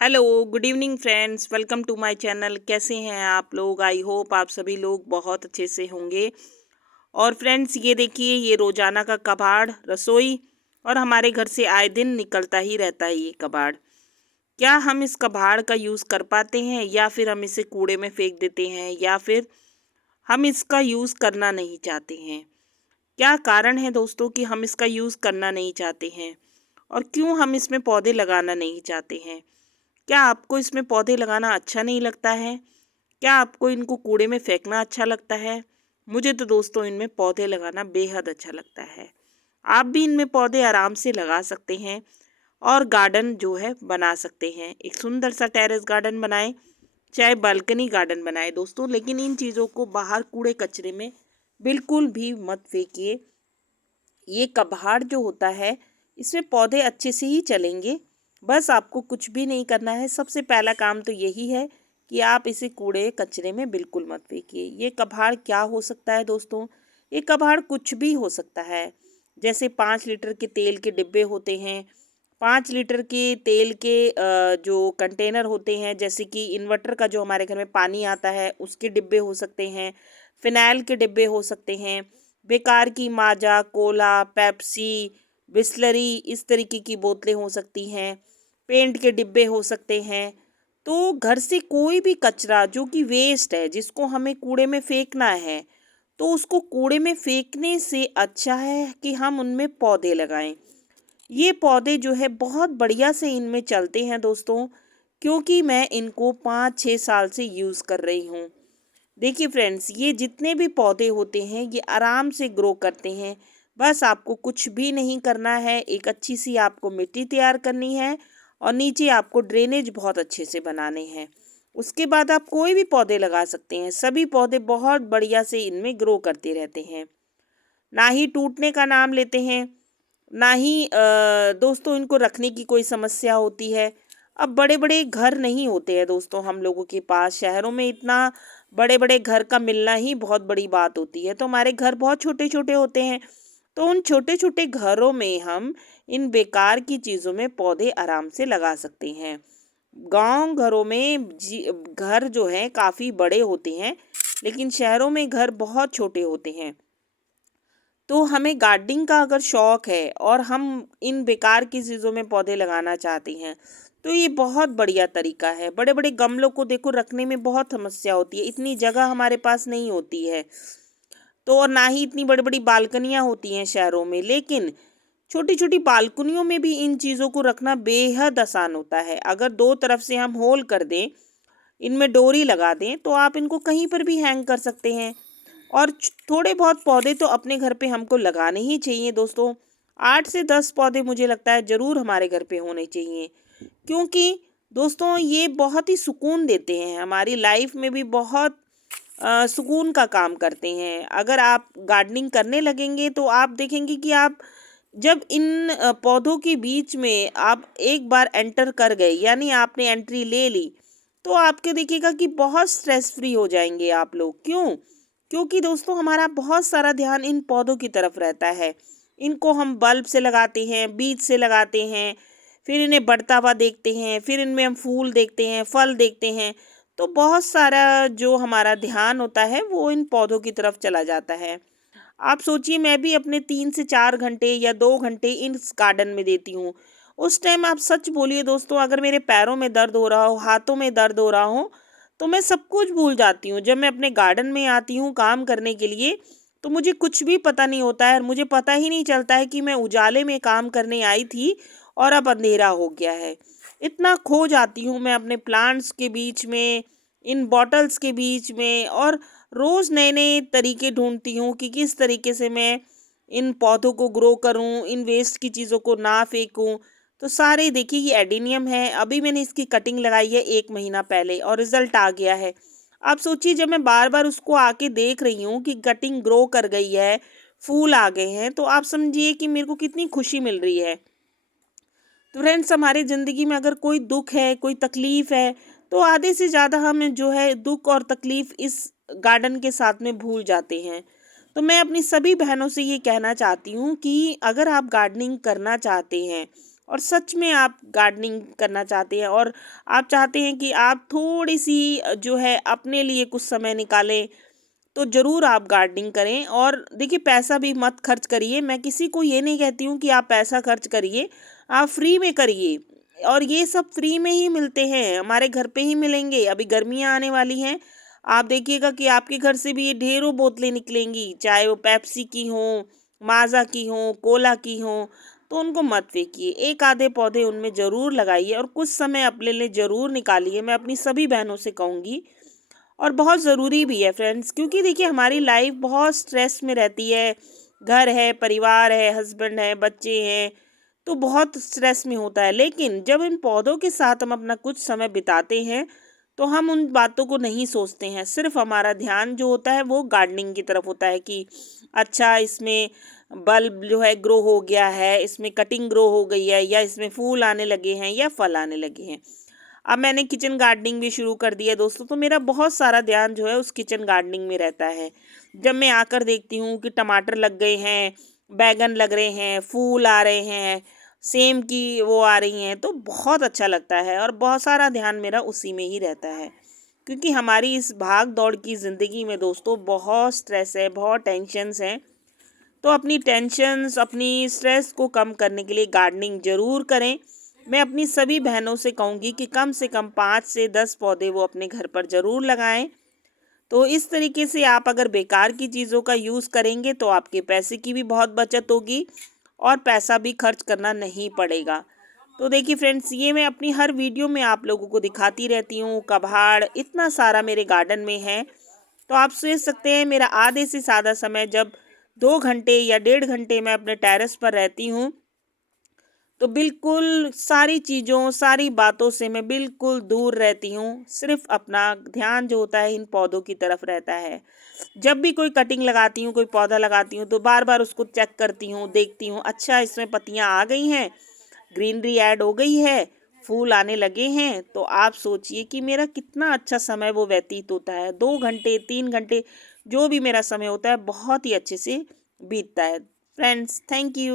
Hello, good evening friends. Welcome to my channel. कैसे हैं आप लोग? आई होप आप सभी लोग बहुत अच्छे से होंगे। और फ्रेंड्स, ये देखिए, ये रोजाना का कबाड़ रसोई और हमारे घर से आए दिन निकलता ही रहता है ये कबाड़। क्या हम इस कबाड़ का यूज़ कर पाते हैं, या फिर हम इसे कूड़े में फेंक देते हैं, या फिर हम इसका यूज़ करना नहीं चाहते हैं? क्या कारण है दोस्तों कि हम इसका यूज़ करना नहीं चाहते हैं, और क्यों हम इसमें पौधे लगाना नहीं चाहते हैं? क्या आपको इसमें पौधे लगाना अच्छा नहीं लगता है? क्या आपको इनको कूड़े में फेंकना अच्छा लगता है? मुझे तो दोस्तों इनमें पौधे लगाना बेहद अच्छा लगता है। आप भी इनमें पौधे आराम से लगा सकते हैं और गार्डन जो है बना सकते हैं। एक सुंदर सा टेरेस गार्डन बनाएं, चाहे बालकनी गार्डन बनाएं दोस्तों, लेकिन इन चीज़ों को बाहर कूड़े कचरे में बिल्कुल भी मत फेंकिए। ये कबाड़ जो होता है, इसमें पौधे अच्छे से ही चलेंगे। बस आपको कुछ भी नहीं करना है। सबसे पहला काम तो यही है कि आप इसे कूड़े कचरे में बिल्कुल मत फेंकिए। ये कबाड़ क्या हो सकता है दोस्तों? ये कबाड़ कुछ भी हो सकता है। जैसे 5 लीटर के तेल के डिब्बे होते हैं, 5 लीटर के तेल के जो कंटेनर होते हैं, जैसे कि इन्वर्टर का जो हमारे घर में पानी आता है उसके डिब्बे हो सकते हैं, फिनाइल के डिब्बे हो सकते हैं, बेकार की माजा, कोला, पेप्सी, बिसलरी इस तरीके की बोतलें हो सकती हैं, पेंट के डिब्बे हो सकते हैं। तो घर से कोई भी कचरा जो कि वेस्ट है, जिसको हमें कूड़े में फेंकना है, तो उसको कूड़े में फेंकने से अच्छा है कि हम उनमें पौधे लगाएं। ये पौधे जो है बहुत बढ़िया से इनमें चलते हैं दोस्तों, क्योंकि मैं इनको 5-6 साल से यूज़ कर रही हूँ। देखिए फ्रेंड्स, ये जितने भी पौधे होते हैं ये आराम से ग्रो करते हैं। बस आपको कुछ भी नहीं करना है। एक अच्छी सी आपको मिट्टी तैयार करनी है और नीचे आपको ड्रेनेज बहुत अच्छे से बनाने हैं। उसके बाद आप कोई भी पौधे लगा सकते हैं। सभी पौधे बहुत बढ़िया से इनमें ग्रो करते रहते हैं, ना ही टूटने का नाम लेते हैं, ना ही दोस्तों इनको रखने की कोई समस्या होती है। अब बड़े बड़े घर नहीं होते हैं दोस्तों हम लोगों के पास। शहरों में इतना बड़े बड़े घर का मिलना ही बहुत बड़ी बात होती है, तो हमारे घर बहुत छोटे छोटे होते हैं। तो उन छोटे छोटे घरों में हम इन बेकार की चीज़ों में पौधे आराम से लगा सकते हैं। गांव घरों में घर जो है काफ़ी बड़े होते हैं, लेकिन शहरों में घर बहुत छोटे होते हैं। तो हमें गार्डनिंग का अगर शौक है और हम इन बेकार की चीज़ों में पौधे लगाना चाहते हैं, तो ये बहुत बढ़िया तरीका है। बड़े बड़े गमलों को देखो रखने में बहुत समस्या होती है, इतनी जगह हमारे पास नहीं होती है। तो और ना ही इतनी बड़ी बड़ी बालकनियाँ होती हैं शहरों में, लेकिन छोटी छोटी बालकनियों में भी इन चीज़ों को रखना बेहद आसान होता है। अगर दो तरफ से हम होल कर दें, इनमें डोरी लगा दें, तो आप इनको कहीं पर भी हैंग कर सकते हैं। और थोड़े बहुत पौधे तो अपने घर पे हमको लगाने ही चाहिए दोस्तों। 8 से 10 पौधे मुझे लगता है ज़रूर हमारे घर पे होने चाहिए, क्योंकि दोस्तों ये बहुत ही सुकून देते हैं, हमारी लाइफ में भी बहुत सुकून का काम करते हैं। अगर आप गार्डनिंग करने लगेंगे तो आप देखेंगे कि आप जब इन पौधों के बीच में आप एक बार एंटर कर गए, यानी आपने एंट्री ले ली, तो आपके देखिएगा कि बहुत स्ट्रेस फ्री हो जाएंगे आप लोग। क्यों? क्योंकि दोस्तों हमारा बहुत सारा ध्यान इन पौधों की तरफ रहता है। इनको हम बल्ब से लगाते हैं, बीज से लगाते हैं, फिर इन्हें बढ़ता हुआ देखते हैं, फिर इनमें हम फूल देखते हैं, फल देखते हैं। तो बहुत सारा जो हमारा ध्यान होता है वो इन पौधों की तरफ चला जाता है। आप सोचिए, मैं भी अपने 3 से 4 घंटे या 2 घंटे इस गार्डन में देती हूँ। उस टाइम आप सच बोलिए दोस्तों, अगर मेरे पैरों में दर्द हो रहा हो, हाथों में दर्द हो रहा हो, तो मैं सब कुछ भूल जाती हूँ। जब मैं अपने गार्डन में आती हूँ काम करने के लिए, तो मुझे कुछ भी पता नहीं होता है, और मुझे पता ही नहीं चलता है कि मैं उजाले में काम करने आई थी और अब अंधेरा हो गया है। इतना खो जाती हूँ मैं अपने प्लांट्स के बीच में, इन बॉटल्स के बीच में, और रोज़ नए नए तरीके ढूंढती हूँ कि किस तरीके से मैं इन पौधों को ग्रो करूँ, इन वेस्ट की चीज़ों को ना फेंकूँ। तो सारे देखिए, ये एडेनियम है, अभी मैंने इसकी कटिंग लगाई है 1 महीना पहले और रिजल्ट आ गया है। आप सोचिए, जब मैं बार बार उसको आके देख रही हूँ कि कटिंग ग्रो कर गई है, फूल आ गए हैं, तो आप समझिए कि मेरे को कितनी खुशी मिल रही है। तो फ्रेंड्स, हमारी ज़िंदगी में अगर कोई दुख है, कोई तकलीफ़ है, तो आधे से ज़्यादा हम जो है दुख और तकलीफ़ इस गार्डन के साथ में भूल जाते हैं। तो मैं अपनी सभी बहनों से ये कहना चाहती हूँ कि अगर आप गार्डनिंग करना चाहते हैं और सच में आप गार्डनिंग करना चाहते हैं और आप चाहते हैं कि आप थोड़ी सी जो है अपने लिए कुछ समय निकालें, तो ज़रूर आप गार्डनिंग करें। और देखिए पैसा भी मत खर्च करिए, मैं किसी को ये नहीं कहती हूँ कि आप पैसा खर्च करिए, आप फ्री में करिए। और ये सब फ्री में ही मिलते हैं, हमारे घर पे ही मिलेंगे। अभी गर्मियाँ आने वाली हैं, आप देखिएगा कि आपके घर से भी ये ढेरों बोतलें निकलेंगी, चाहे वो पेप्सी की हों, माज़ा की हों, कोला की हों, तो उनको मत फेंकिए। एक आधे पौधे उनमें ज़रूर लगाइए और कुछ समय अपने लिए ज़रूर निकालिए, मैं अपनी सभी बहनों से कहूँगी। और बहुत ज़रूरी भी है फ्रेंड्स, क्योंकि देखिए हमारी लाइफ बहुत स्ट्रेस में रहती है, घर है, परिवार है, हस्बैंड है, बच्चे हैं, तो बहुत स्ट्रेस में होता है। लेकिन जब इन पौधों के साथ हम अपना कुछ समय बिताते हैं, तो हम उन बातों को नहीं सोचते हैं, सिर्फ हमारा ध्यान जो होता है वो गार्डनिंग की तरफ होता है कि अच्छा इसमें बल्ब जो है ग्रो हो गया है, इसमें कटिंग ग्रो हो गई है, या इसमें फूल आने लगे हैं या फल आने लगे हैं। अब मैंने किचन गार्डनिंग भी शुरू कर दी है दोस्तों, तो मेरा बहुत सारा ध्यान जो है उस किचन गार्डनिंग में रहता है। जब मैं आकर देखती हूँ कि टमाटर लग गए हैं, बैगन लग रहे हैं, फूल आ रहे हैं, सेम की वो आ रही हैं, तो बहुत अच्छा लगता है और बहुत सारा ध्यान मेरा उसी में ही रहता है। क्योंकि हमारी इस भाग दौड़ की ज़िंदगी में दोस्तों बहुत स्ट्रेस है, बहुत टेंशन्स हैं। तो अपनी टेंशन्स, अपनी स्ट्रेस को कम करने के लिए गार्डनिंग ज़रूर करें। मैं अपनी सभी बहनों से कहूँगी कि कम से कम 5 से 10 पौधे वो अपने घर पर ज़रूर लगाएं। तो इस तरीके से आप अगर बेकार की चीज़ों का यूज़ करेंगे तो आपके पैसे की भी बहुत बचत होगी और पैसा भी खर्च करना नहीं पड़ेगा। तो देखिए फ्रेंड्स, ये मैं अपनी हर वीडियो में आप लोगों को दिखाती रहती हूँ। कबाड़ इतना सारा मेरे गार्डन में है, तो आप सोच सकते हैं मेरा आधे से ज़्यादा समय जब 2 घंटे या 1.5 घंटे मैं अपने टेरेस पर रहती हूँ, तो बिल्कुल सारी चीज़ों, सारी बातों से मैं बिल्कुल दूर रहती हूँ। सिर्फ़ अपना ध्यान जो होता है इन पौधों की तरफ रहता है। जब भी कोई कटिंग लगाती हूँ, कोई पौधा लगाती हूँ, तो बार-बार उसको चेक करती हूँ, देखती हूँ, अच्छा इसमें पत्तियाँ आ गई हैं, ग्रीनरी ऐड हो गई है, फूल आने लगे हैं। तो आप सोचिए कि मेरा कितना अच्छा समय वो व्यतीत होता है। 2 घंटे, 3 घंटे जो भी मेरा समय होता है बहुत ही अच्छे से बीतता है। Friends, thank you.